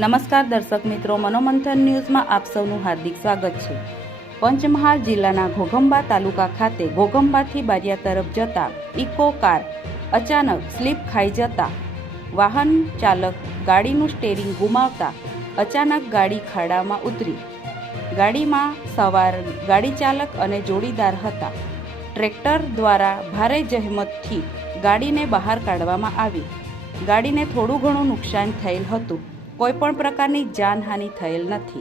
નમસ્કાર દર્શક મિત્રો, મનોમંથન ન્યૂઝમાં આપ સૌનું હાર્દિક સ્વાગત છે। પંચમહાલ જિલ્લાના ઘોઘંબા તાલુકા ખાતે ઘોઘંબાથી બારિયા તરફ જતા ઇકો કાર અચાનક સ્લીપ ખાઈ જતા વાહન ચાલક ગાડીનું સ્ટેરિંગ ગુમાવતા અચાનક ગાડી ખાડામાં ઉતરી। ગાડીમાં સવાર ગાડી ચાલક અને જોડીદાર હતા। ટ્રેક્ટર દ્વારા ભારે જહેમતથી ગાડીને બહાર કાઢવામાં આવી। ગાડીને થોડું ઘણું નુકસાન થયેલ હતું। કોઈપણ પ્રકારની જાનહાનિ થયેલ નથી।